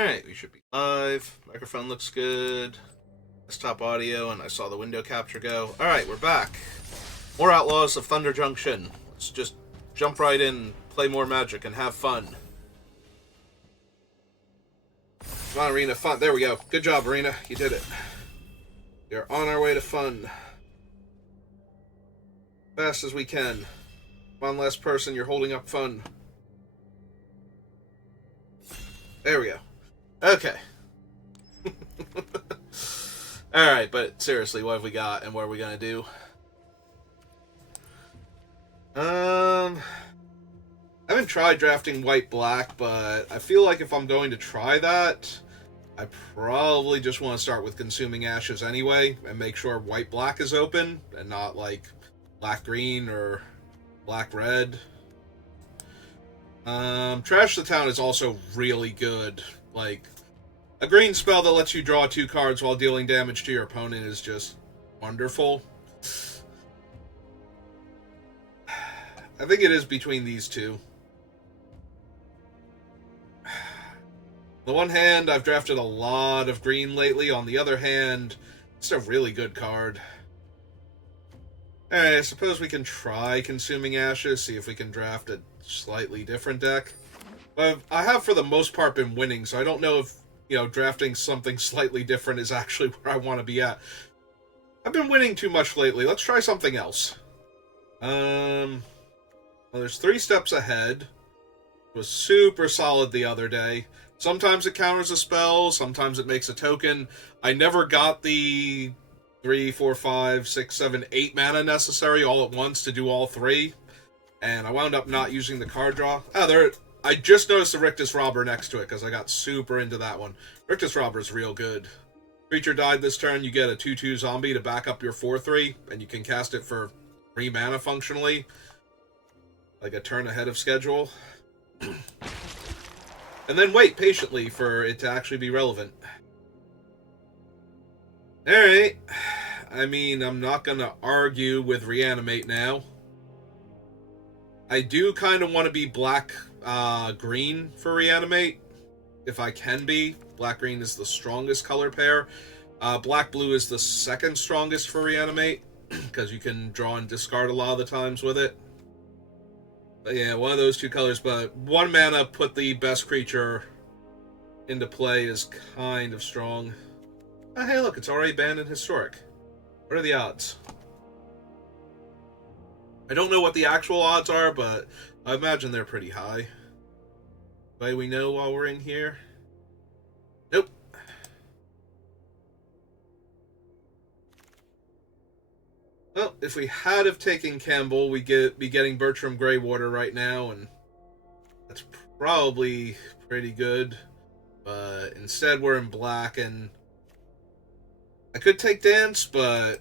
Alright, we should be live. Microphone looks good. Desktop audio, and I saw the window capture go. Alright, we're back. More Outlaws of Thunder Junction. Let's just jump right in, play more Magic, and have fun. Come on, Arena, fun. There we go. Good job, Arena. You did it. We're on our way to fun. Fast as we can. One last person, you're holding up fun. There we go. Okay. Alright, but seriously, what have we got and what are we gonna do? I haven't tried drafting white-black, but I feel like if I'm going to try that, I probably just want to start with Consuming Ashes anyway, and make sure white-black is open, and not, like, black-green or black-red. Trash the Town is also really good. Like, a green spell that lets you draw 2 cards while dealing damage to your opponent is just wonderful. I think it is between these two. On the one hand, I've drafted a lot of green lately. On the other hand, it's a really good card. Alright, I suppose we can try Consuming Ashes, see if we can draft a slightly different deck. But I have, for the most part, been winning, so I don't know if, drafting something slightly different is actually where I want to be at. I've been winning too much lately. Let's try something else. Well, there's 3 steps ahead. It was super solid the other day. Sometimes it counters a spell, sometimes it makes a token. I never got the 3, 4, 5, 6, 7, 8 mana necessary all at once to do all 3. And I wound up not using the card draw. I just noticed the Rictus Robber next to it because I got super into that one. Rictus Robber is real good. Creature died this turn, you get a 2/2 zombie to back up your 4/3, and you can cast it for 3 mana functionally. Like a turn ahead of schedule. And then wait patiently for it to actually be relevant. Alright. I mean, I'm not gonna argue with Reanimate now. I do kind of want to be black-green for Reanimate, if I can be. Black-green is the strongest color pair. Black-blue is the second strongest for Reanimate, because you can draw and discard a lot of the times with it. But yeah, one of those 2 colors, but 1 mana put the best creature into play is kind of strong. Oh, hey, look, it's already banned in Historic. What are the odds? I don't know what the actual odds are, but I imagine they're pretty high. Anybody we know while we're in here? Nope. Well, if we had have taken Campbell, we'd be getting Bertram Greywater right now, and that's probably pretty good. But instead we're in black, and I could take Dance, but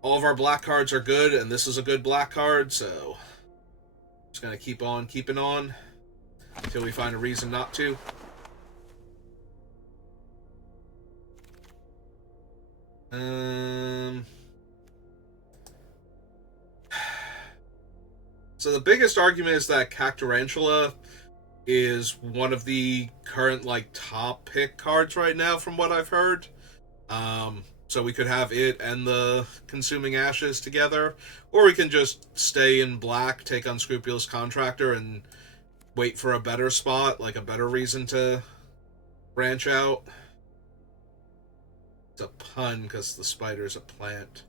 all of our black cards are good, and this is a good black card, so I'm just going to keep on keeping on until we find a reason not to. So the biggest argument is that Cactarantula is one of the current, top pick cards right now, from what I've heard. So we could have it and the Consuming Ashes together, or we can just stay in black, take Unscrupulous Contractor, and wait for a better spot, like a better reason to branch out. It's a pun, because the spider's a plant.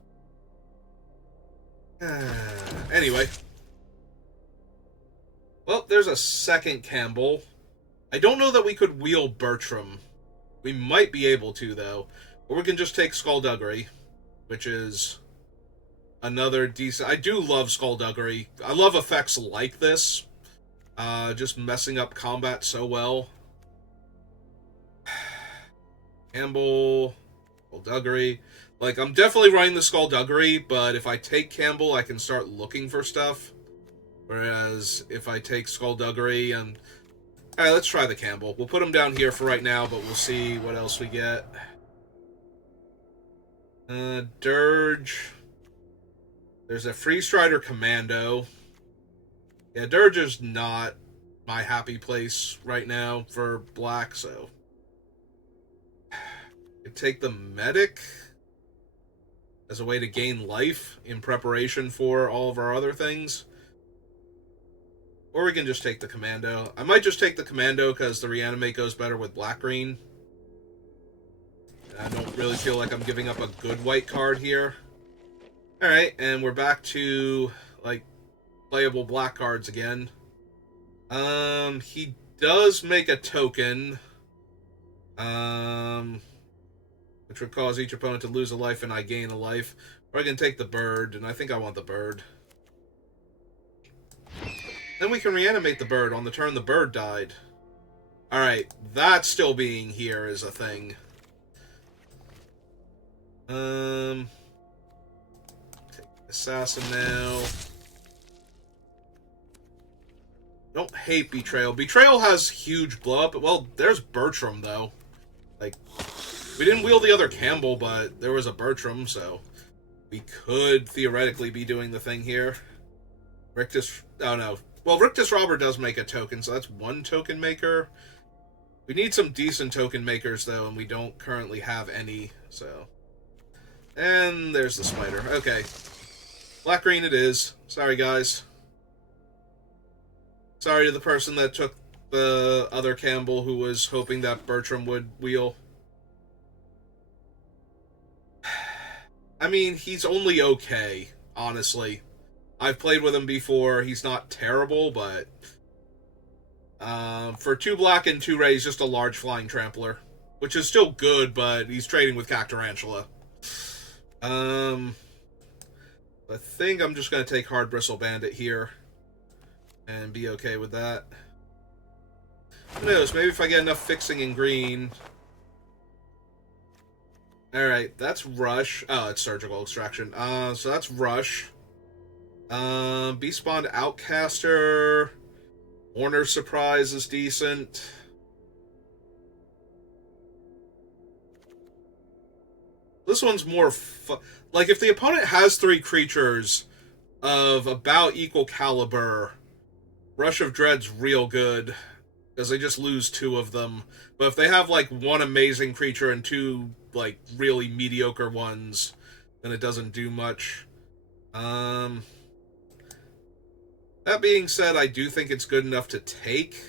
Anyway. Well, there's a second Campbell. I don't know that we could wheel Bertram. We might be able to, though. Or we can just take Skullduggery, which is another decent... I do love Skullduggery. I love effects like this. Just messing up combat so well. Campbell, Skullduggery. I'm definitely running the Skullduggery, but if I take Campbell, I can start looking for stuff. Whereas if I take Skullduggery and... Alright, let's try the Campbell. We'll put him down here for right now, but we'll see what else we get. Dirge. There's a Free Strider Commando. Yeah, Dirge is not my happy place right now for black, so could take the medic as a way to gain life in preparation for all of our other things. Or we can just take the commando. I might just take the commando because the reanimate goes better with black-green. I don't really feel like I'm giving up a good white card here. Alright, and we're back to, like, playable black cards again. He does make a token, which would cause each opponent to lose a life and I gain a life. Or I can take the bird, and I think I want the bird. Then we can reanimate the bird on the turn the bird died. Alright, that still being here is a thing. Take assassin now. Don't hate Betrayal. Betrayal has huge blow up. Well, there's Bertram, though. Like, we didn't wheel the other Campbell, but there was a Bertram, so we could theoretically be doing the thing here. Rictus... Oh, no. Well, Rictus Robber does make a token, so that's one token maker. We need some decent token makers, though, and we don't currently have any, so... And there's the spider. Okay. Black-green it is. Sorry, guys. Sorry to the person that took the other Campbell who was hoping that Bertram would wheel. I mean, he's only okay, honestly. I've played with him before. He's not terrible, but... for 2 black and 2 red, he's just a large flying trampler. Which is still good, but he's trading with Cactarantula. I think I'm just going to take Hard Bristle Bandit here. And be okay with that. Who knows, maybe if I get enough fixing in green... Alright, that's Rush. Oh, it's Surgical Extraction. So that's Rush. Beast-spawned Outcaster. Warner Surprise is decent. This one's more like, if the opponent has 3 creatures of about equal caliber, Rush of Dread's real good, because they just lose 2 of them. But if they have, like, 1 amazing creature and 2, like, really mediocre ones, then it doesn't do much. That being said, I do think it's good enough to take.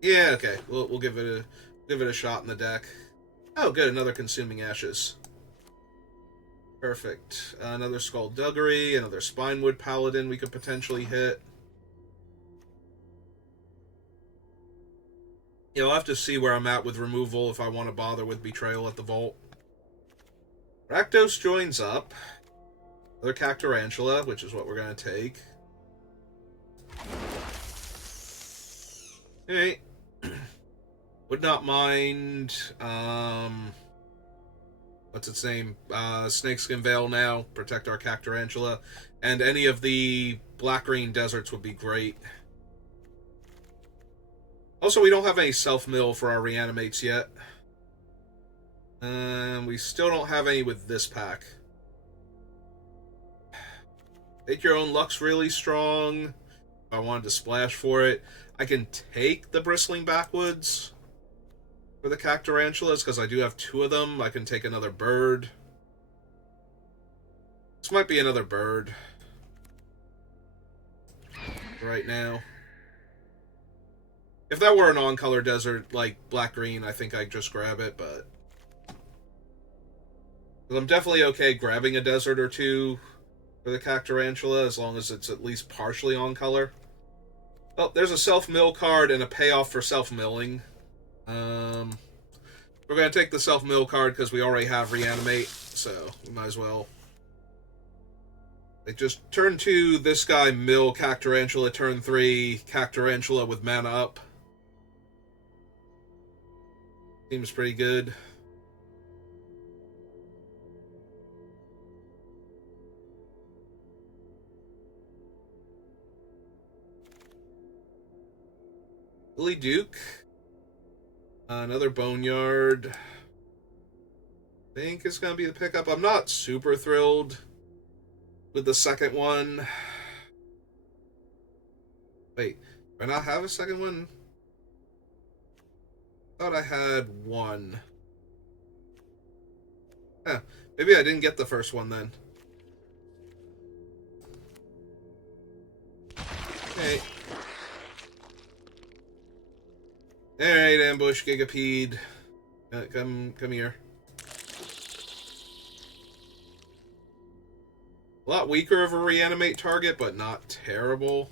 Yeah, okay. We'll give it a shot in the deck. Oh, good, another Consuming Ashes. Perfect. Another Skullduggery, another Spinewood Paladin we could potentially hit. Yeah, I'll have to see where I'm at with removal if I want to bother with Betrayal at the Vault. Rakdos joins up. Another Cactarantula, which is what we're going to take. Alright. Would not mind... what's its name? Snakeskin Veil now. Protect our Cactarantula. And any of the black-green deserts would be great. Also, we don't have any self-mill for our reanimates yet. We still don't have any with this pack. Take Your Own Luck's really strong. If I wanted to splash for it. I can take the Bristling Backwoods for the Cactarantulas, because I do have 2 of them. I can take another bird. This might be another bird. Right now. If that were an on-color desert, like black-green, I think I'd just grab it, but... I'm definitely okay grabbing a desert or 2 for the Cactarantula, as long as it's at least partially on-color. Oh, there's a self-mill card and a payoff for self-milling. We're going to take the self-mill card because we already have Reanimate, so we might as well. Like, just turn 2, this guy mill Cactarantula, turn 3, Cactarantula with mana up. Seems pretty good. Billy Duke. Another Boneyard. I think it's going to be the pickup. I'm not super thrilled with the second one. Wait, do I not have a second one? Thought I had one. Huh. Maybe I didn't get the first one then. Hey. Alright, ambush, Gigapede. Come here. A lot weaker of a reanimate target, but not terrible.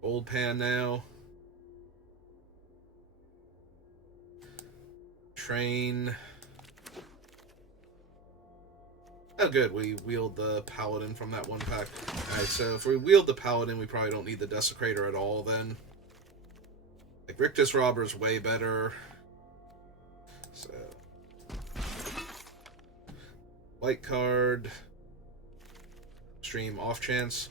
Old pan now. Train. Oh, good. We wheeled the Paladin from that one pack. Alright, so if we wheeled the Paladin, we probably don't need the Desecrator at all, then. Like, Rictus Robber's way better. So. White card. Stream off chance.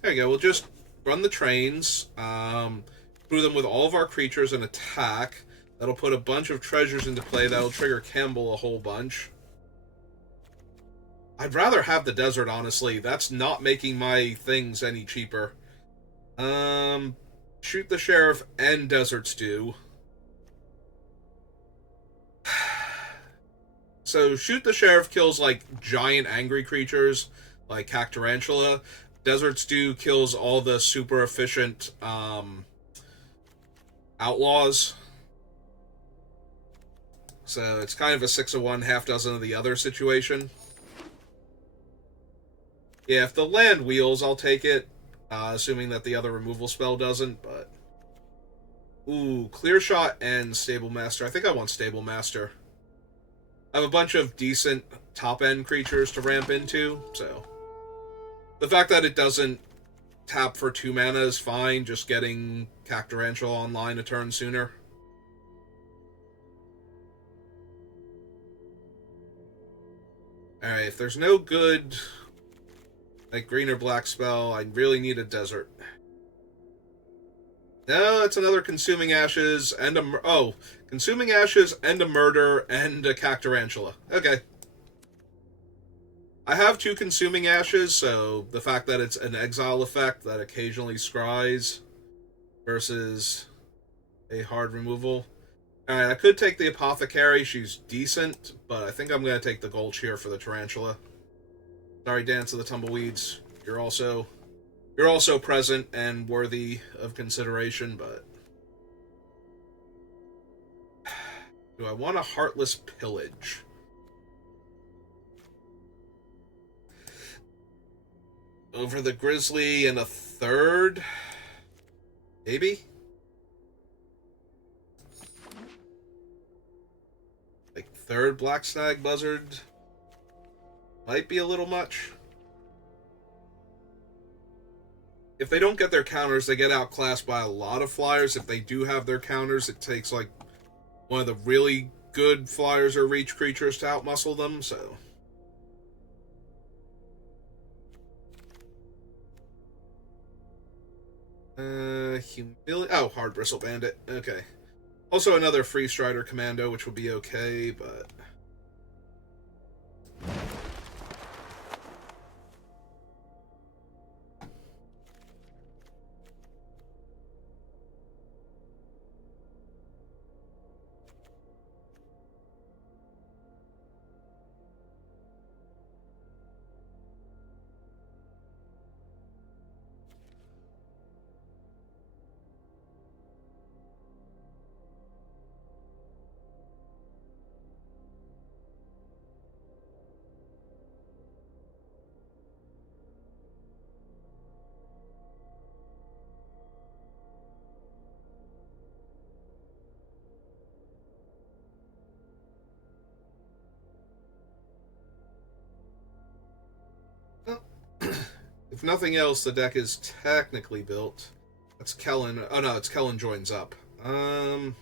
There you go. We'll just run the trains. Through them with all of our creatures and attack. That'll put a bunch of treasures into play. That'll trigger Campbell a whole bunch. I'd rather have the desert, honestly. That's not making my things any cheaper. Shoot the Sheriff and Desert Stew. So, Shoot the Sheriff kills, like, giant angry creatures, like Cactarantula. Desert Stew kills all the super efficient, Outlaws. So, it's kind of a 6 of one, half dozen of the other situation. Yeah, if the land wheels, I'll take it. Assuming that the other removal spell doesn't, but... Ooh, Clear Shot and Stable Master. I think I want Stable Master. I have a bunch of decent top-end creatures to ramp into, so... The fact that it doesn't tap for 2 mana is fine, just getting Cactarantula online a turn sooner. Alright, if there's no good... like green or black spell, I really need a desert. No, it's another Consuming Ashes and a... Consuming Ashes and a Murder and a Cactarantula. Okay. I have 2 Consuming Ashes, so the fact that it's an exile effect that occasionally scries versus a hard removal. Alright, I could take the Apothecary. She's decent, but I think I'm going to take the Gulch here for the Tarantula. Sorry, Dance of the Tumbleweeds. You're also present and worthy of consideration, but... Do I want a Heartless Pillage? Over the Grizzly and a third? Maybe? Like, third Black Snag Buzzard? Might be a little much. If they don't get their counters, they get outclassed by a lot of flyers. If they do have their counters, it takes, like, one of the really good flyers or reach creatures to outmuscle them, so... Oh, Hard Bristle Bandit. Okay. Also another Free Strider Commando, which would be okay, but... If nothing else, the deck is technically built. That's Kellen. Oh no, it's Kellen joins up. I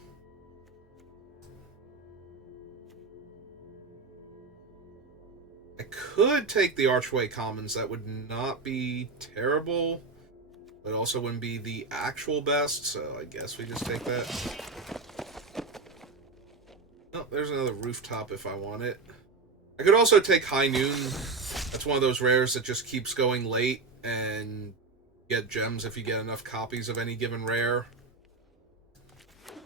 could take the Archway Commons. That would not be terrible, but also wouldn't be the actual best, so I guess we just take that. Oh, there's another Rooftop if I want it. I could also take High Noon. That's one of those rares that just keeps going late and get gems if you get enough copies of any given rare.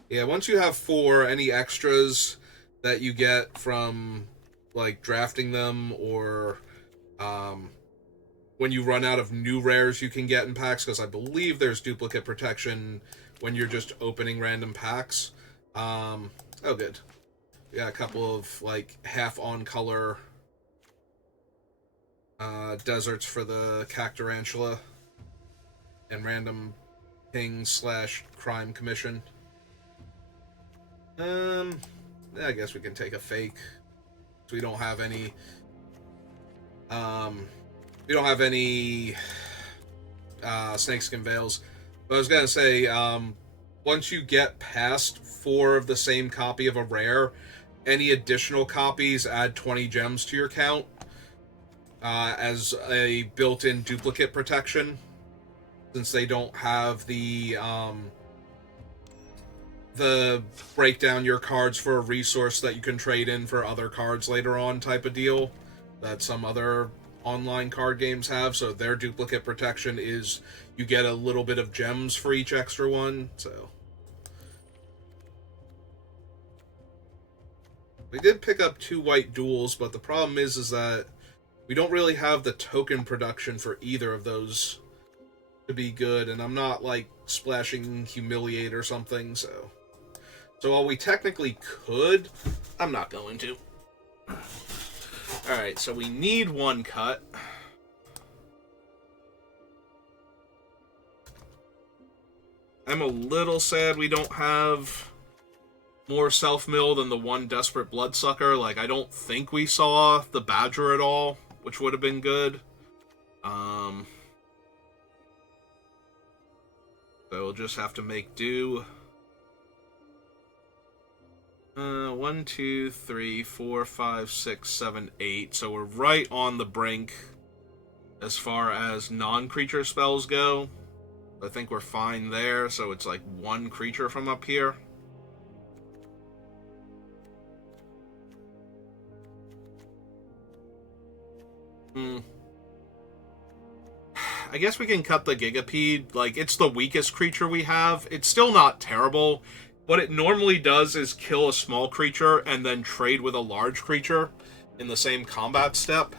Yeah, once you have 4, any extras that you get from like drafting them or um, when you run out of new rares you can get in packs, because I believe there's duplicate protection when you're just opening random packs. Oh, good. Yeah, a couple of like half on color deserts for the Cactarantula and random ping slash crime commission. I guess we can take a fake. So we don't have any. We don't have any snakeskin veils. But I was gonna say, once you get past 4 of the same copy of a rare, any additional copies add 20 gems to your count as a built-in duplicate protection, since they don't have the break down your cards for a resource that you can trade in for other cards later on type of deal that some other online card games have. So their duplicate protection is you get a little bit of gems for each extra one. So we did pick up 2 white duels, but the problem is that we don't really have the token production for either of those to be good, and I'm not like splashing Humiliate or something, so while we technically could, I'm not going to. Alright, so we need 1 cut. I'm a little sad we don't have more self-mill than the 1 Desperate Bloodsucker. Like, I don't think we saw the Badger at all, which would have been good. So we'll just have to make do. 1, 2, 3, 4, 5, 6, 7, 8. So we're right on the brink as far as non-creature spells go. I think we're fine there, so it's like 1 creature from up here. I guess we can cut the Gigapede. Like, it's the weakest creature we have. It's still not terrible. What it normally does is kill a small creature and then trade with a large creature in the same combat step.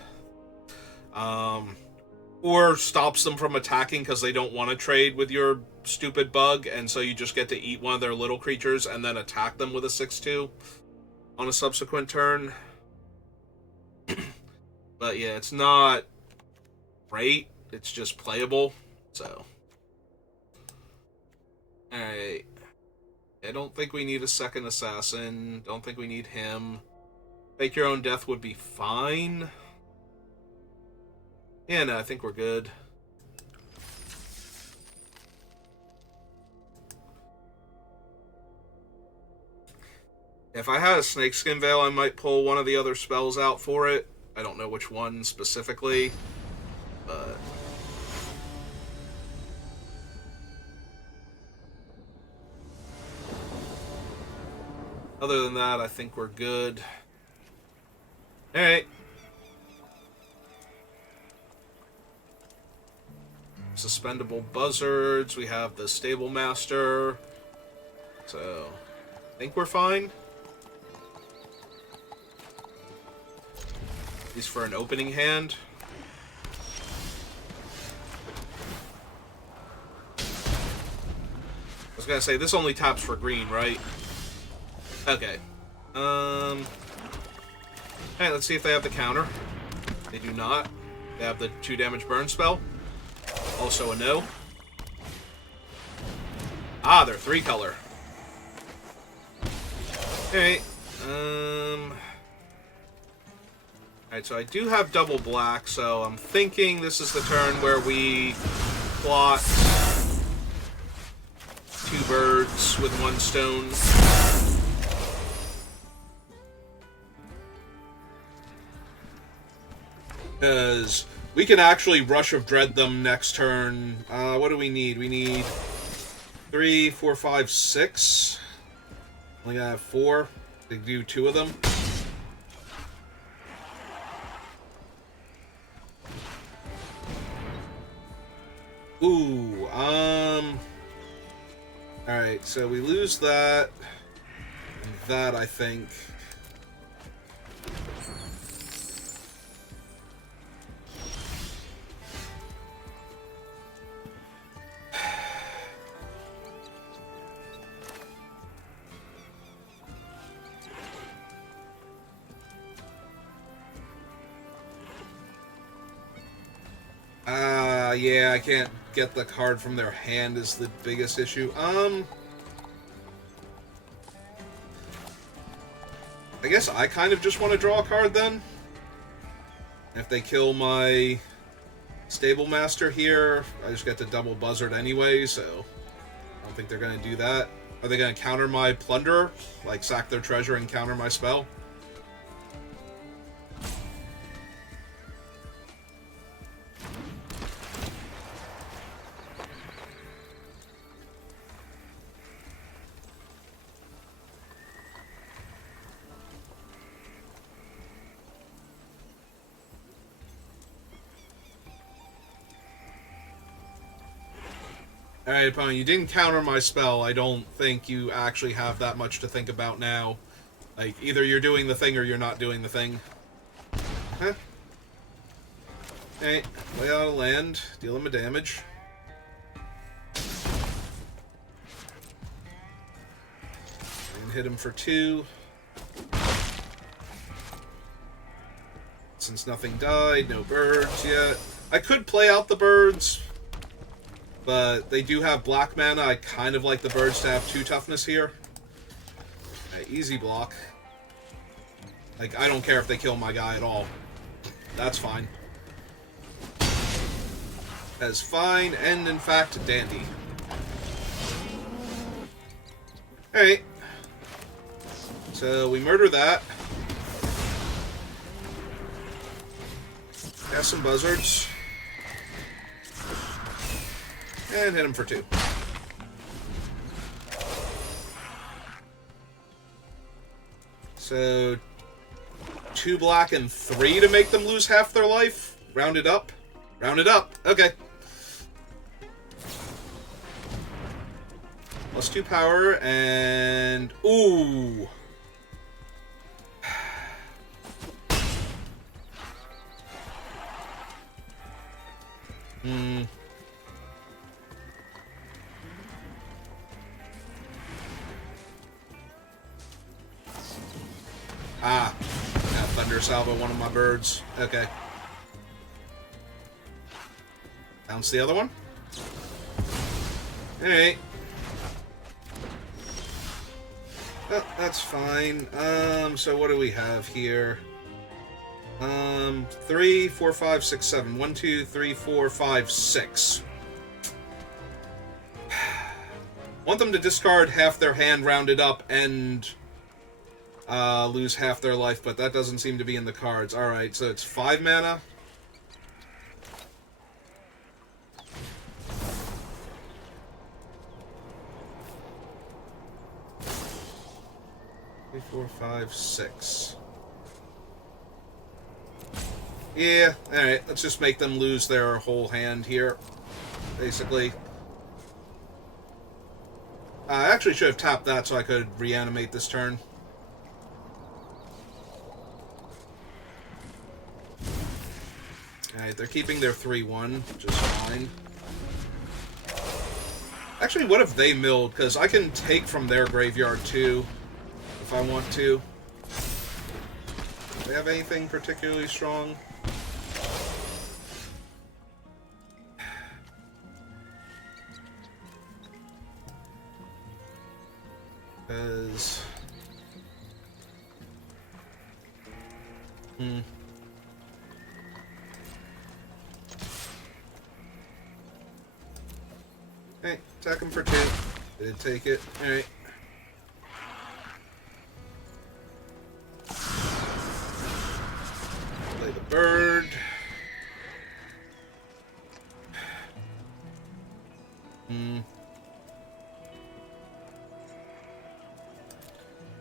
Or stops them from attacking because they don't want to trade with your stupid bug, and so you just get to eat one of their little creatures and then attack them with a 6/2 on a subsequent turn. But yeah, it's not great. It's just playable, so. Alright. I don't think we need a second assassin. Don't think we need him. Fake your own death would be fine. Yeah, no, I think we're good. If I had a Snakeskin Veil, I might pull one of the other spells out for it. I don't know which one specifically, but... other than that, I think we're good. Alright. Suspendable Buzzards. We have the Stable Master. So, I think we're fine. At least for an opening hand. I was gonna say, this only taps for green, right? Okay. Alright, let's see if they have the counter. They do not. They have the 2 damage burn spell. Also a no. Ah, they're 3 color. Alright. Alright, so I do have double black, so I'm thinking this is the turn where we plot 2 birds with 1 stone. Because we can actually Rush of Dread them next turn. What do we need? We need 3, 4, 5, 6. Only gotta have 4. They do 2 of them. Ooh, Alright, so we lose that. And that, I think. Yeah, I can't get the card from their hand is the biggest issue. I guess I kind of just want to draw a card then. If they kill my Stable Master here, I just get to double buzzard anyway, so I don't think they're going to do that. Are they going to counter my Plunderer? Like, sack their treasure and counter my spell? Alright, opponent, you didn't counter my spell. I don't think you actually have that much to think about now. Like, either you're doing the thing or you're not doing the thing. Huh? Alright, lay out a land, deal him a damage. And hit him for 2. Since nothing died, no birds yet. I could play out the birds, but they do have black mana. I kind of like the birds to have 2 toughness here. Easy block. Like, I don't care if they kill my guy at all. That's fine. That's fine, and in fact, dandy. Alright. So, we murder that. Cast some buzzards. And hit him for 2. So, 2 black and 3 to make them lose half their life. Round it up. Round it up. Okay. Plus 2 power and... Ooh! Ah, now Thunder Salvo one of my birds. Okay. Bounce the other one. Alright. Oh, that's fine. So what do we have here? 3, 4, 5, 6, 7. 1, 2, 3, 4, 5, 6. Want them to discard half their hand rounded up and lose half their life, but that doesn't seem to be in the cards. Alright, so it's 5 mana. Three, 4, 5, 6. Yeah, alright, let's just make them lose their whole hand here, basically. I actually should have tapped that so I could reanimate this turn. Alright, they're keeping their 3-1, which is fine. Actually, what if they milled? Because I can take from their graveyard too, if I want to. Do they have anything particularly strong? Because... Hey, attack him for 2. Did take it. Alright. Play the bird.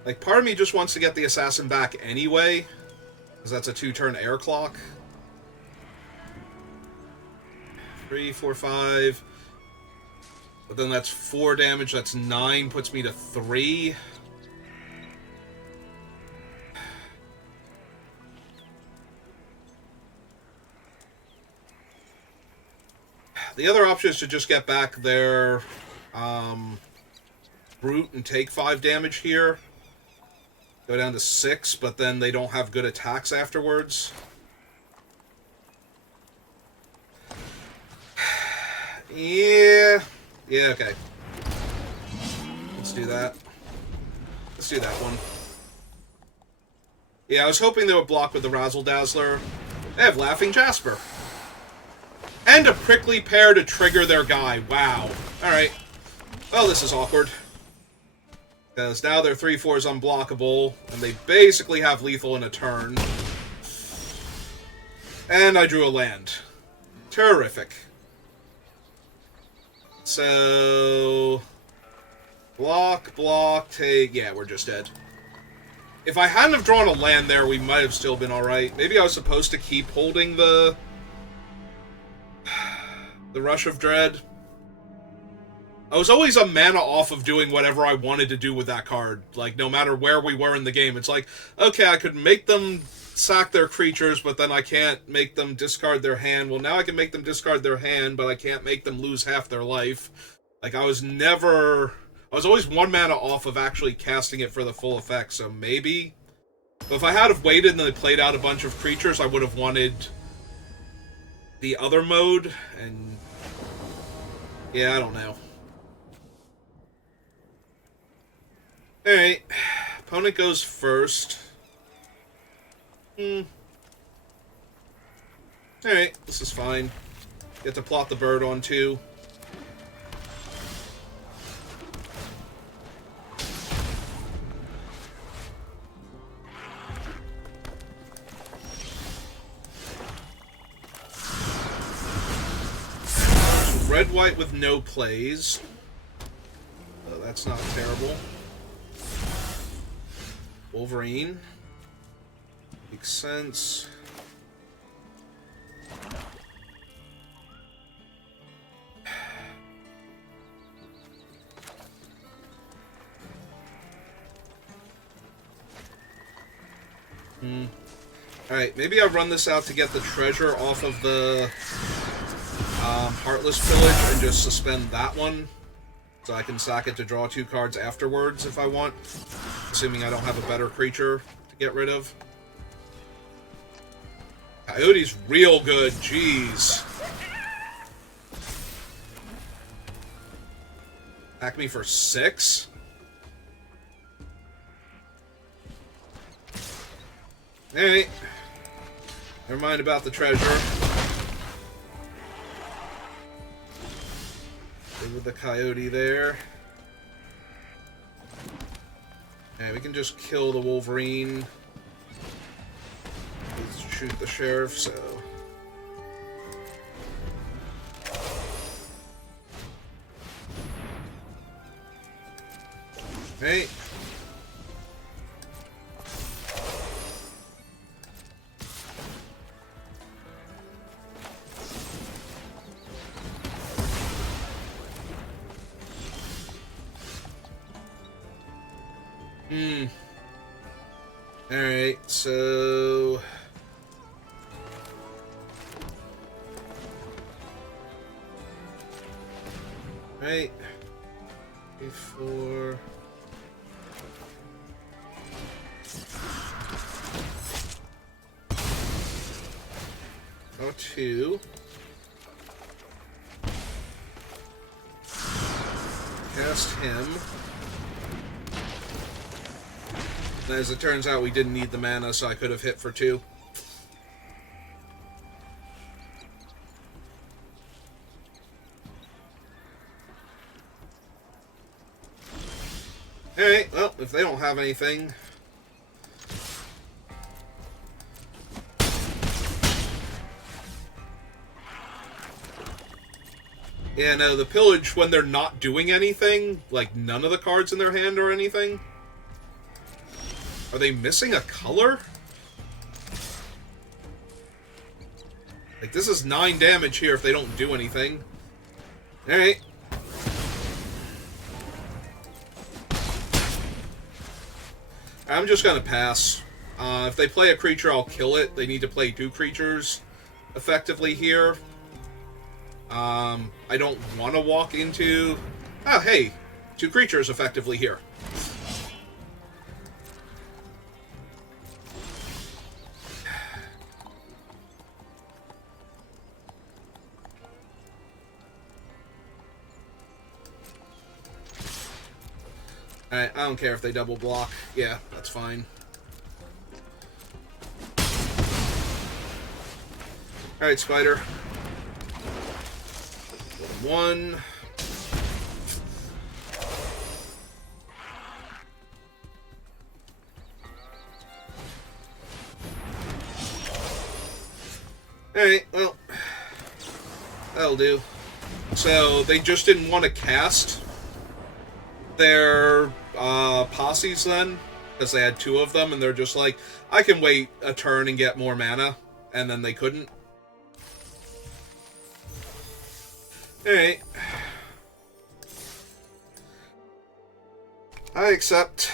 Like, part of me just wants to get the assassin back anyway, because that's a 2-turn air clock. 3, 4, 5. But then that's 4 damage, that's 9, puts me to 3. The other option is to just get back their Brute and take 5 damage here. Go down to 6, but then they don't have good attacks afterwards. Yeah, okay. Let's do that. Let's do that one. Yeah, I was hoping they would block with the Razzle Dazzler. They have Laughing Jasper. And a Prickly Pear to trigger their guy. Wow. Alright. Well, this is awkward. Because now their 3/4 is unblockable, and they basically have lethal in a turn. And I drew a land. Terrific. So... block, take... Yeah, we're just dead. If I hadn't have drawn a land there, we might have still been alright. Maybe I was supposed to keep holding the Rush of Dread. I was always a mana off of doing whatever I wanted to do with that card. Like, no matter where we were in the game. It's like, okay, I could make them sack their creatures, but then I can't make them discard their hand. Well, now I can make them discard their hand, but I can't make them lose half their life. Like, I was always 1 mana off of actually casting it for the full effect, so maybe. But if I had have waited and then played out a bunch of creatures, I would have wanted the other mode, and... yeah, I don't know. Alright. Opponent goes first. Alright, this is fine. Get to plot the bird on 2. Red-white with no plays. Oh, that's not terrible. Wolverine. Makes sense. Alright, maybe I'll run this out to get the treasure off of the Heartless Pillage and just suspend that one. So I can sack it to draw 2 cards afterwards if I want. Assuming I don't have a better creature to get rid of. Coyote's real good, jeez. Attack me for 6? Alright. Never mind about the treasure. Good with the coyote there. Yeah, we can just kill the Wolverine. Let's shoot the sheriff, so... Hey. Alright, so... Right. Before... Oh, 2. Cast him. And as it turns out, we didn't need the mana, so I could have hit for 2. Alright, well, if they don't have anything... Yeah, no, the pillage, when they're not doing anything, like none of the cards in their hand or anything... Are they missing a color? Like, this is 9 damage here if they don't do anything. Alright. I'm just gonna pass. If they play a creature, I'll kill it. They need to play 2 creatures effectively here. I don't want to walk into... Oh, hey! 2 creatures effectively here. Alright, I don't care if they double block. Yeah, that's fine. Alright, Spider. 1. Alright, well, that'll do. So, they just didn't want to cast their posses then, because they had 2 of them, and they're just like, I can wait a turn and get more mana, and then they couldn't. Alright. I accept.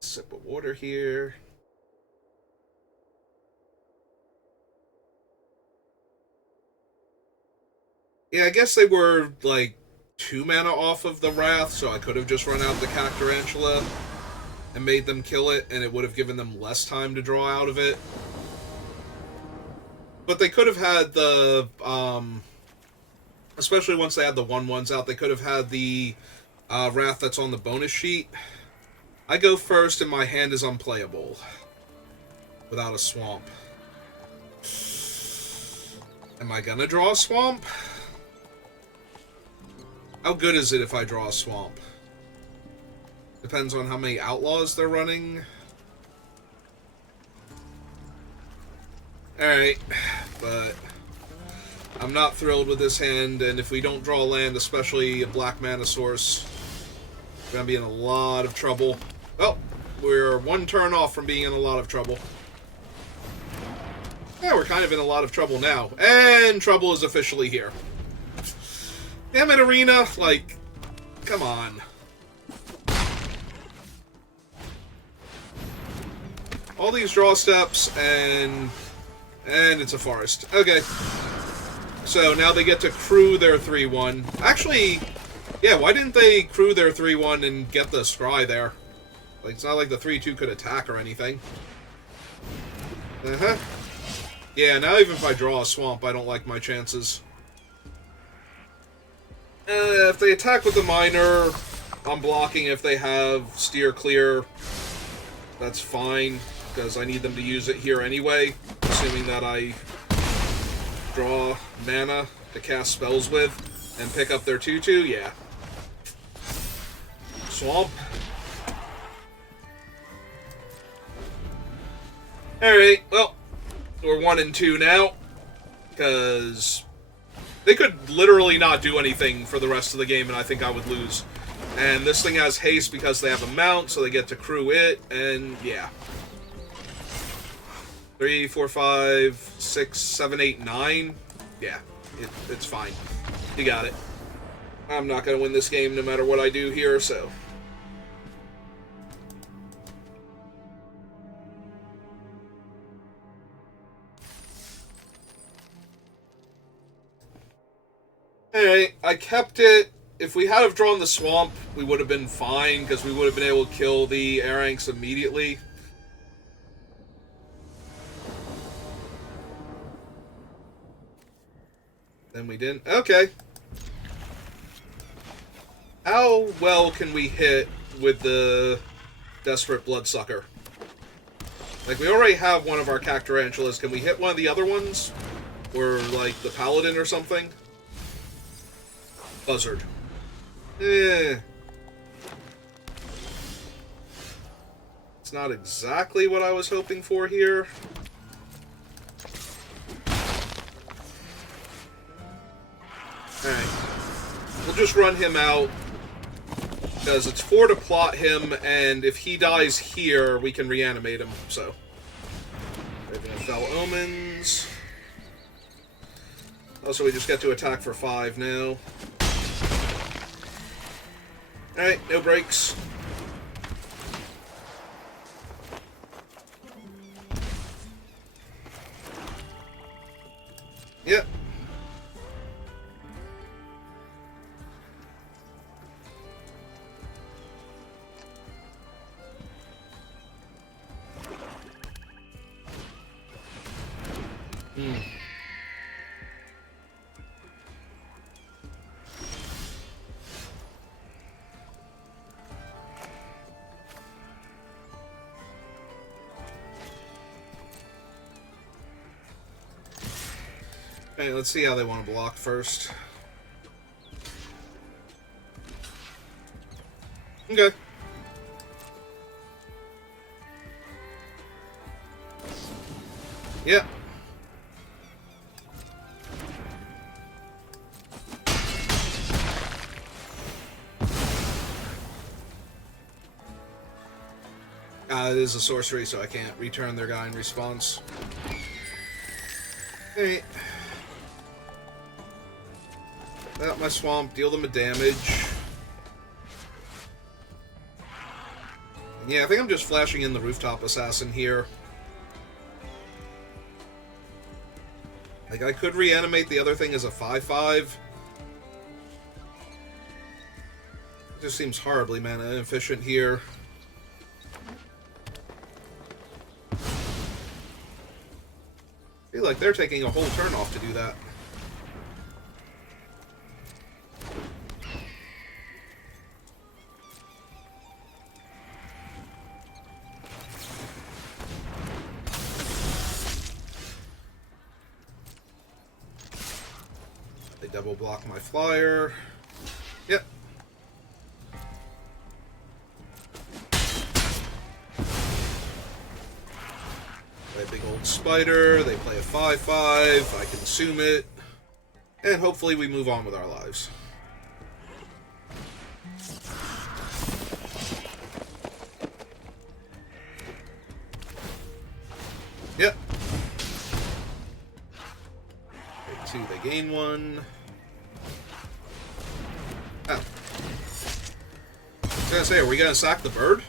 Sip of water here. Yeah, I guess they were, like, 2 mana off of the Wrath, so I could have just run out the Cactarantula and made them kill it, and it would have given them less time to draw out of it. But they could have had the, especially once they had the 1/1s out, they could have had the Wrath that's on the bonus sheet. I go first, and my hand is unplayable without a swamp. Am I gonna draw a swamp? How good is it if I draw a swamp? Depends on how many Outlaws they're running. Alright, but I'm not thrilled with this hand, and if we don't draw land, especially a black mana source, we're gonna be in a lot of trouble. Well, we're 1 turn off from being in a lot of trouble. Yeah, we're kind of in a lot of trouble now. And trouble is officially here. Damn it, Arena! Like, come on. All these draw steps, and it's a forest. Okay. So now they get to crew their 3/1. Actually, yeah, why didn't they crew their 3/1 and get the scry there? Like, it's not like the 3/2 could attack or anything. Uh-huh. Yeah, now even if I draw a swamp, I don't like my chances. If they attack with the miner, I'm blocking if they have steer clear. That's fine, because I need them to use it here anyway, assuming that I draw mana to cast spells with and pick up their 2/2, yeah. Swamp. Alright, well, we're 1 and 2 now, because they could literally not do anything for the rest of the game, and I think I would lose. And this thing has haste because they have a mount, so they get to crew it, and yeah. 3, 4, 5, 6, 7, 8, 9. Yeah, it's fine. You got it. I'm not going to win this game no matter what I do here, so... Alright, I kept it. If we had have drawn the swamp, we would have been fine, because we would have been able to kill the Aranx immediately. Then we didn't. Okay. How well can we hit with the Desperate Bloodsucker? Like, we already have one of our Cactarantulas. Can we hit one of the other ones? Or, like, the Paladin or something? Buzzard. It's not exactly what I was hoping for here. Alright. We'll just run him out, because it's 4 to plot him, and if he dies here, we can reanimate him, so. Raven of Fell Omens. Also, we just get to attack for 5 now. Alright, no brakes. Yep. Hey, let's see how they want to block first. Okay. Yep. It is a sorcery, so I can't return their guy in response. Hey. Out my swamp, deal them a damage. And yeah, I think I'm just flashing in the rooftop assassin here. Like, I could reanimate the other thing as a 5/5. It just seems horribly mana inefficient here. I feel like they're taking a whole turn off to do that. They double block my flyer. Yep. Play a big old spider. They play a 5/5. I consume it. And hopefully we move on with our lives. Yep. Take 2, they gain 1. Oh. I was gonna say, are we gonna sack the bird?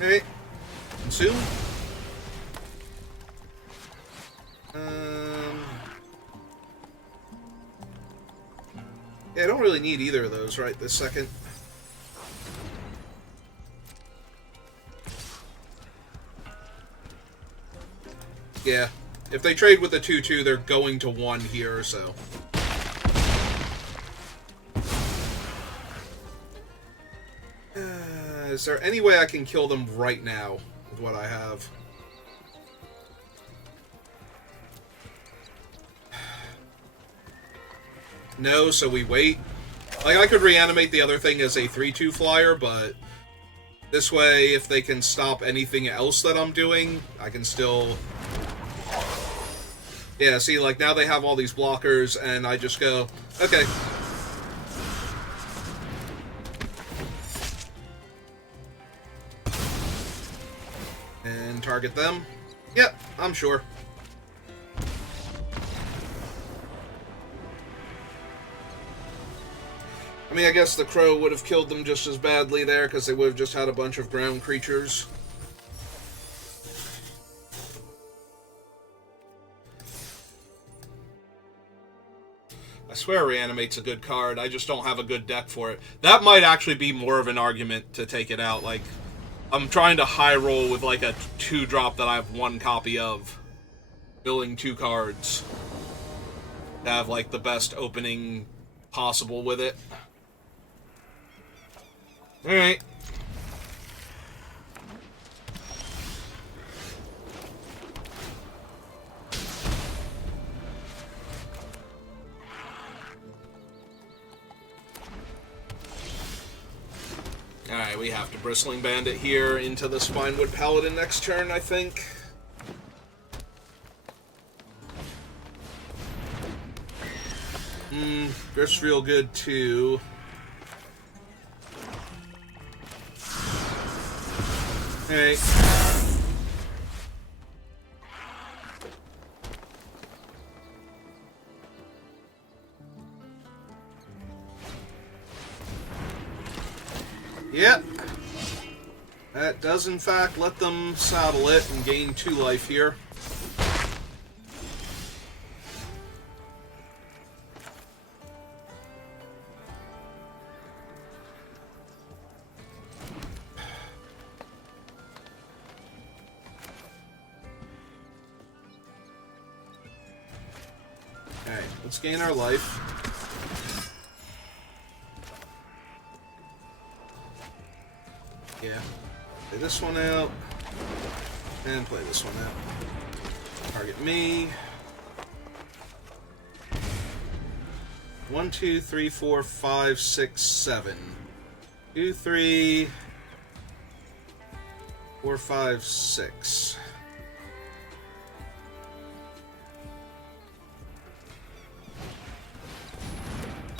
Alright. Consume. Yeah, I don't really need either of those right this second. Yeah. If they trade with the 2/2, they're going to 1 here, so. Is there any way I can kill them right now with what I have? No, so we wait. Like, I could reanimate the other thing as a 3/2 flyer, but this way, if they can stop anything else that I'm doing, I can still... Yeah, see, like, now they have all these blockers, and I just go, okay. And target them. Yep, I'm sure. I mean, I guess the crow would have killed them just as badly there, because they would have just had a bunch of ground creatures. I swear Reanimate's a good card, I just don't have a good deck for it. That might actually be more of an argument to take it out, like... I'm trying to high roll with like a 2-drop that I have 1 copy of. Milling 2 cards. To have like the best opening possible with it. Alright. Alright, we have to Bristling Bandit here into the Spinewood Paladin next turn, I think. Griff's real good, too. Alright. Yep. That does, in fact, let them saddle it and gain 2 life here. Alright, let's gain our life. Yeah. Play this one out. And play this one out. Target me. 1, 2, 3, 4, 5, 6, 7. 2, 3, 4, 5, 6.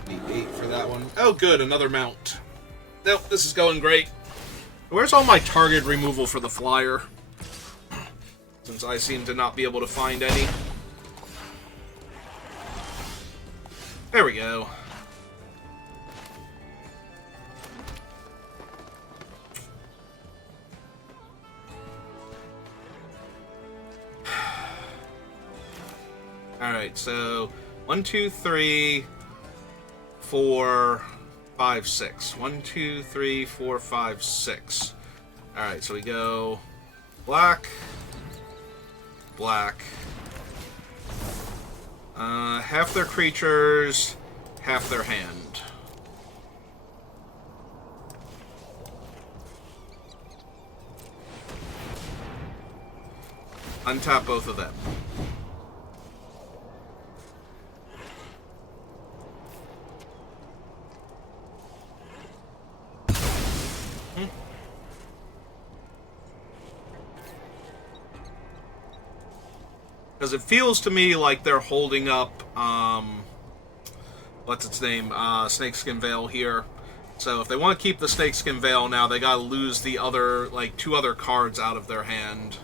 Need 8 for that one. Oh, good, another mount. Nope, this is going great. Where's all my target removal for the flyer? Since I seem to not be able to find any. There we go. Alright, so 1, 2, 3, 4, 5, 6. 1, 2, 3, 4, 5, 6. Alright, so we go black, black. Half their creatures, half their hand. Untap both of them. Because it feels to me like they're holding up, what's its name, Snakeskin Veil here. So if they want to keep the Snakeskin Veil now, they gotta lose the other, like, 2 other cards out of their hand.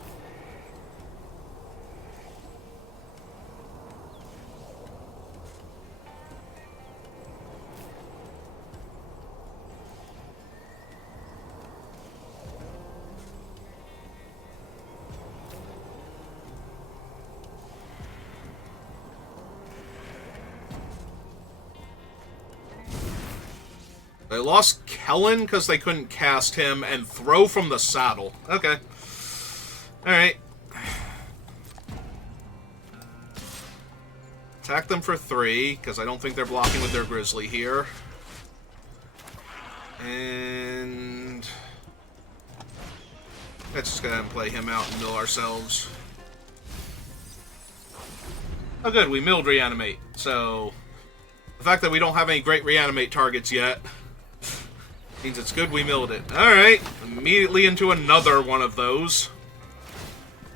They lost Kellen because they couldn't cast him and throw from the saddle. Okay. Alright. Attack them for 3, because I don't think they're blocking with their Grizzly here. And let's just go ahead and play him out and mill ourselves. Oh good, we milled Reanimate. So the fact that we don't have any great Reanimate targets yet means it's good we milled it. Alright, immediately into another one of those.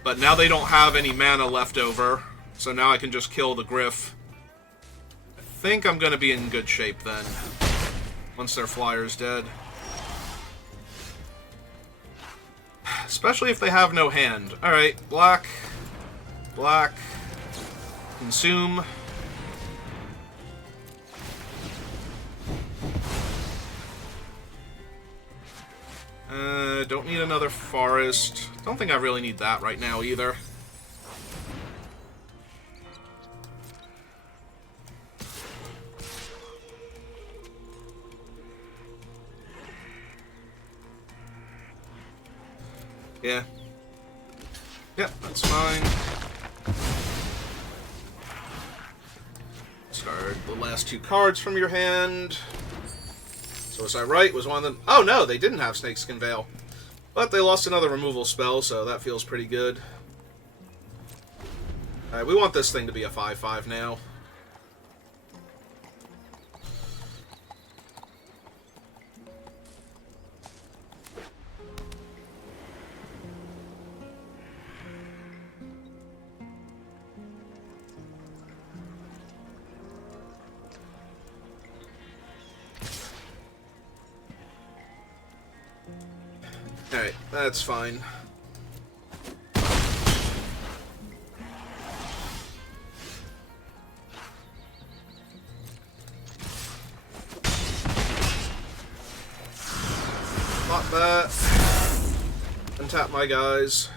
But now they don't have any mana left over, so now I can just kill the Griff. I think I'm going to be in good shape then, once their flyer's dead. Especially if they have no hand. Alright, black, black, consume. Don't need another forest. Don't think I really need that right now either. Yeah. Yep, that's fine. Discard the last 2 cards from your hand. So was I right? Was one of them... Oh no, they didn't have Snakeskin Veil. But they lost another removal spell, so that feels pretty good. Alright, we want this thing to be a 5/5 now. Alright, that's fine. Pop that. Untap my guys.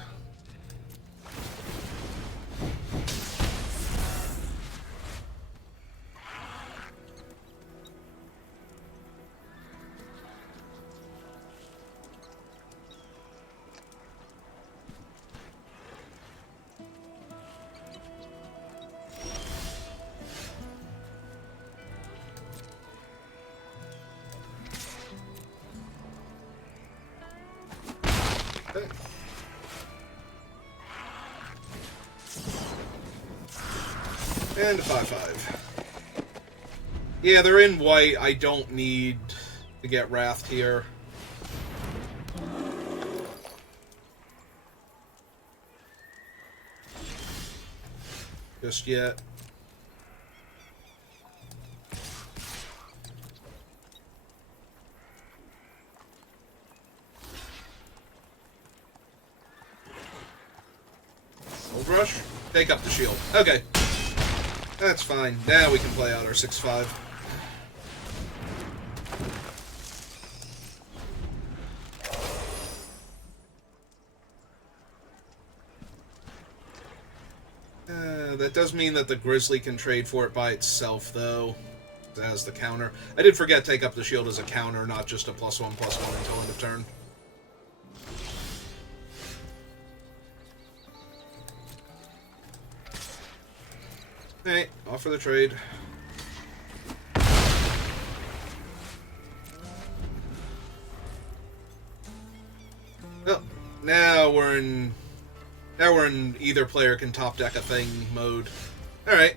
Okay. And a 5/5. Yeah, they're in white. I don't need to get Wrathed here. Just yet. Old Rush? Take up the shield. Okay. That's fine. Now we can play out our 6/5. That does mean that the Grizzly can trade for it by itself, though, as the counter. I did forget take up the shield as a counter, not just a +1/+1 until end of turn. Alright, off for the trade. Well, now we're in either player can top deck a thing mode. Alright.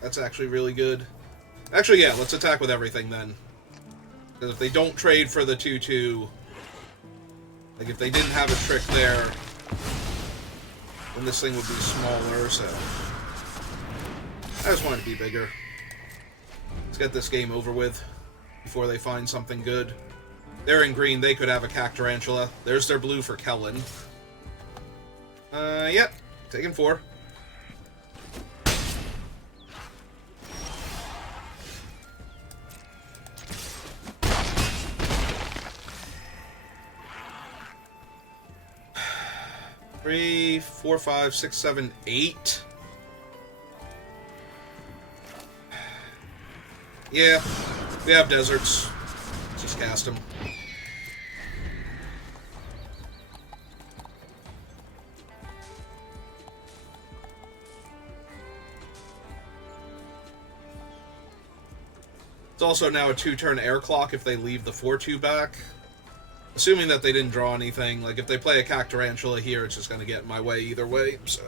That's actually really good. Actually, yeah, let's attack with everything then. Because if they don't trade for the 2/2, like if they didn't have a trick there, then this thing would be smaller, so I just want it to be bigger. Let's get this game over with before they find something good. They're in green, they could have a Cactarantula. There's their blue for Kellen. Yep. Taking 4. Three, 4, 5, 6, 7, 8. Yeah, we have deserts. Let's just cast them. It's also now a 2-turn air clock if they leave the 4/2 back. Assuming that they didn't draw anything. Like, if they play a Cactarantula here, it's just going to get in my way either way, so.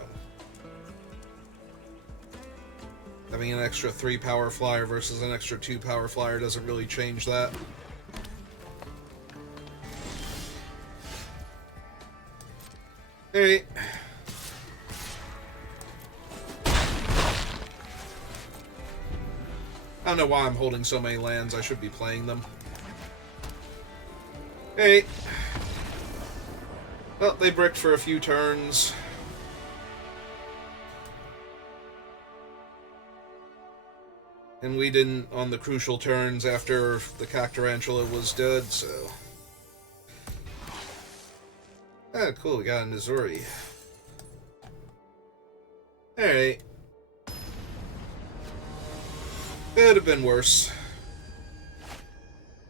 Having an extra 3 power flyer versus an extra 2 power flyer doesn't really change that. Alright. I don't know why I'm holding so many lands. I should be playing them. Hey. Well, they bricked for a few turns. And we didn't on the crucial turns after the Cactarantula was dead, so. Ah, cool, we got a Nizuri. Alright. Could have been worse.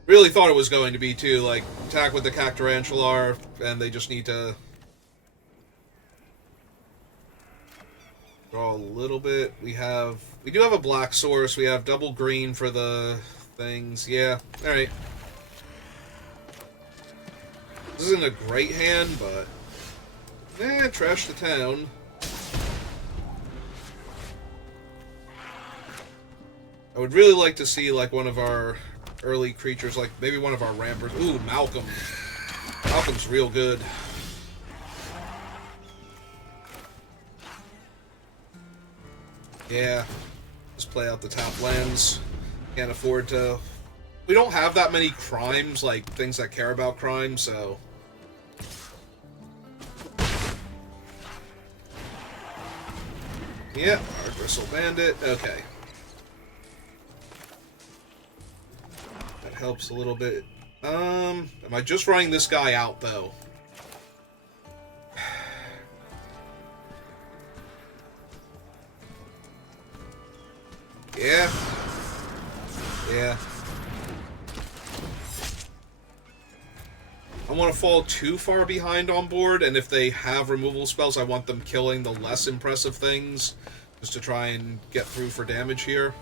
Really thought it was going to be, too. Like, attack with the Cactarantula, and they just need to draw a little bit. We do have a black source. We have double green for the things. Yeah, alright. This isn't a great hand, but trash the town. I would really like to see, like, one of our early creatures, like, maybe one of our rampers. Ooh, Malcolm. Malcolm's real good. Yeah. Just play out the top lands. Can't afford to. We don't have that many crimes, like, things that care about crime, so. Yeah, our Bristle Bandit. Okay. That helps a little bit. Am I just running this guy out, though? Yeah. Yeah. I want to fall too far behind on board, and if they have removal spells, I want them killing the less impressive things, just to try and get through for damage here.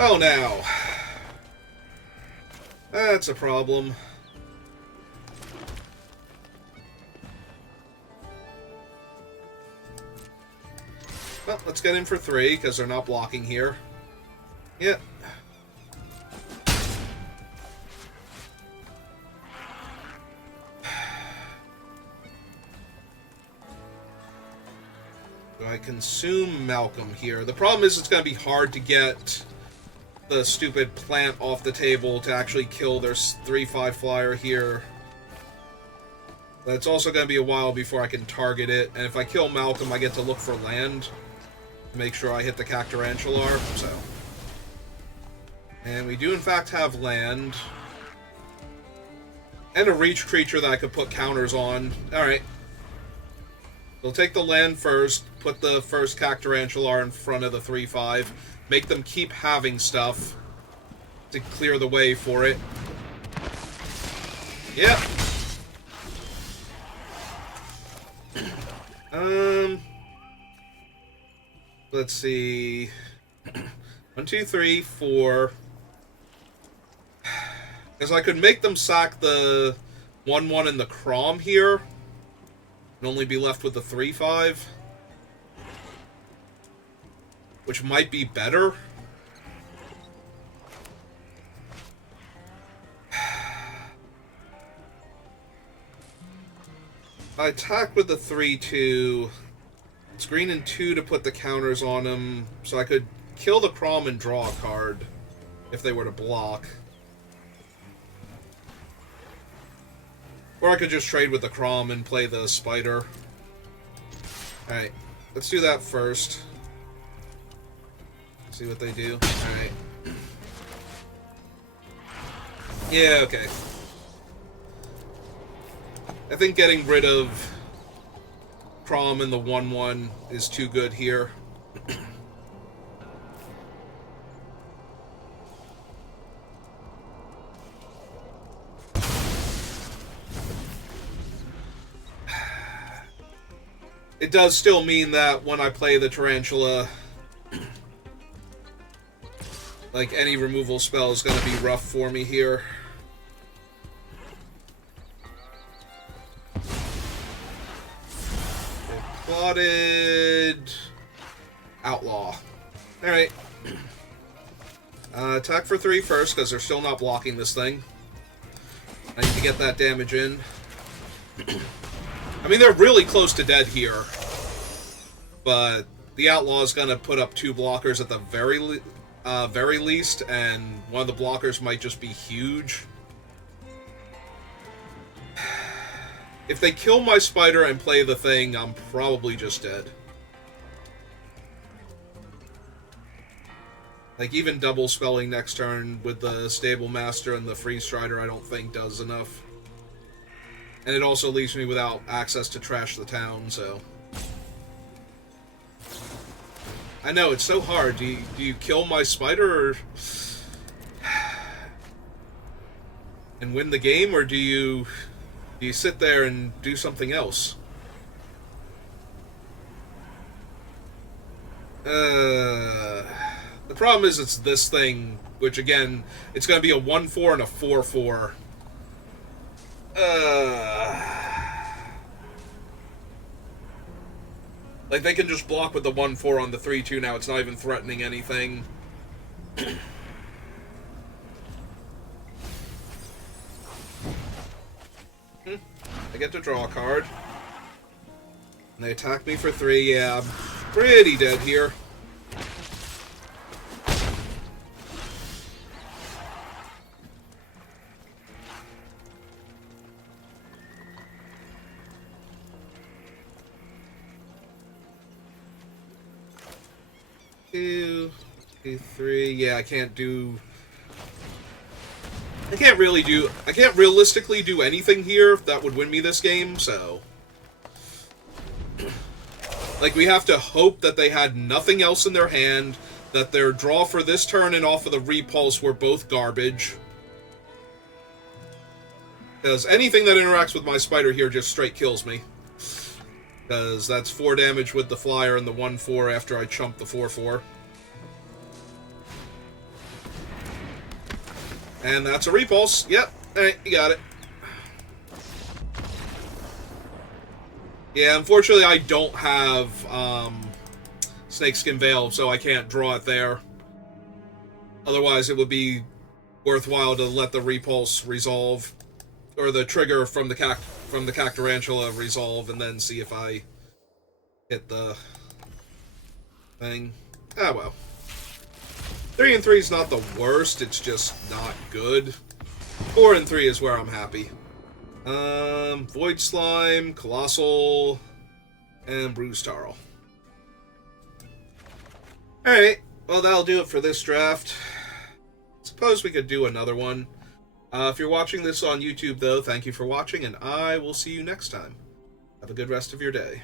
Oh, now. That's a problem. Well, let's get in for 3, because they're not blocking here. Yeah. Do I consume Malcolm here? The problem is it's going to be hard to get the stupid plant off the table to actually kill their 3/5 flyer here. But it's also going to be a while before I can target it, and if I kill Malcolm, I get to look for land. Make sure I hit the Cactarantular, so... And we do, in fact, have land. And a reach creature that I could put counters on. Alright. We'll take the land first, put the first Cactarantular in front of the 3/5, make them keep having stuff to clear the way for it. Yep. Let's see. 1, 2, 3, 4. Because I could make them sack the 1/1 and the Crom here, and only be left with the 3/5, which might be better. I attack with the 3/2. It's green and 2 to put the counters on him, so I could kill the Crom and draw a card if they were to block. Or I could just trade with the Crom and play the Spider. Alright, let's do that first. See what they do. Alright. Yeah, okay. I think getting rid of Crom and the 1/1 is too good here. It does still mean that when I play the Tarantula, like, any removal spell is going to be rough for me here. Plotted Outlaw. Alright. Attack for 3 first, because they're still not blocking this thing. I need to get that damage in. I mean, they're really close to dead here. But the Outlaw is going to put up 2 blockers at the very least, and one of the blockers might just be huge. If they kill my Spider and play the thing, I'm probably just dead. Like, even double spelling next turn with the Stable Master and the Freeze Strider I don't think does enough. And it also leaves me without access to trash the town, so... I know, it's so hard. Do you kill my Spider, or... and win the game, or do you sit there and do something else? The problem is it's this thing, which again, it's going to be a 1/4 and a 4/4. Like, they can just block with the 1/4 on the 3/2 now. It's not even threatening anything. I get to draw a card. And they attack me for 3. Yeah, I'm pretty dead here. 2, 2, 3. Yeah, I can't realistically do anything here that would win me this game, so... Like, we have to hope that they had nothing else in their hand, that their draw for this turn and off of the repulse were both garbage. Because anything that interacts with my spider here just straight kills me. Because that's 4 damage with the flyer and the 1/4 after I chump the 4/4. And that's a repulse. Yep, alright, you got it. Yeah, unfortunately I don't have Snakeskin Veil, so I can't draw it there. Otherwise it would be worthwhile to let the repulse resolve, or the trigger from the Cactarantula resolve, and then see if I hit the thing. Ah, well. 3 and 3 is not the worst, it's just not good. 4 and 3 is where I'm happy. Void Slime, Colossal, and Bruise Tarl. Alright, well that'll do it for this draft. Suppose we could do another one. If you're watching this on YouTube, though, thank you for watching, and I will see you next time. Have a good rest of your day.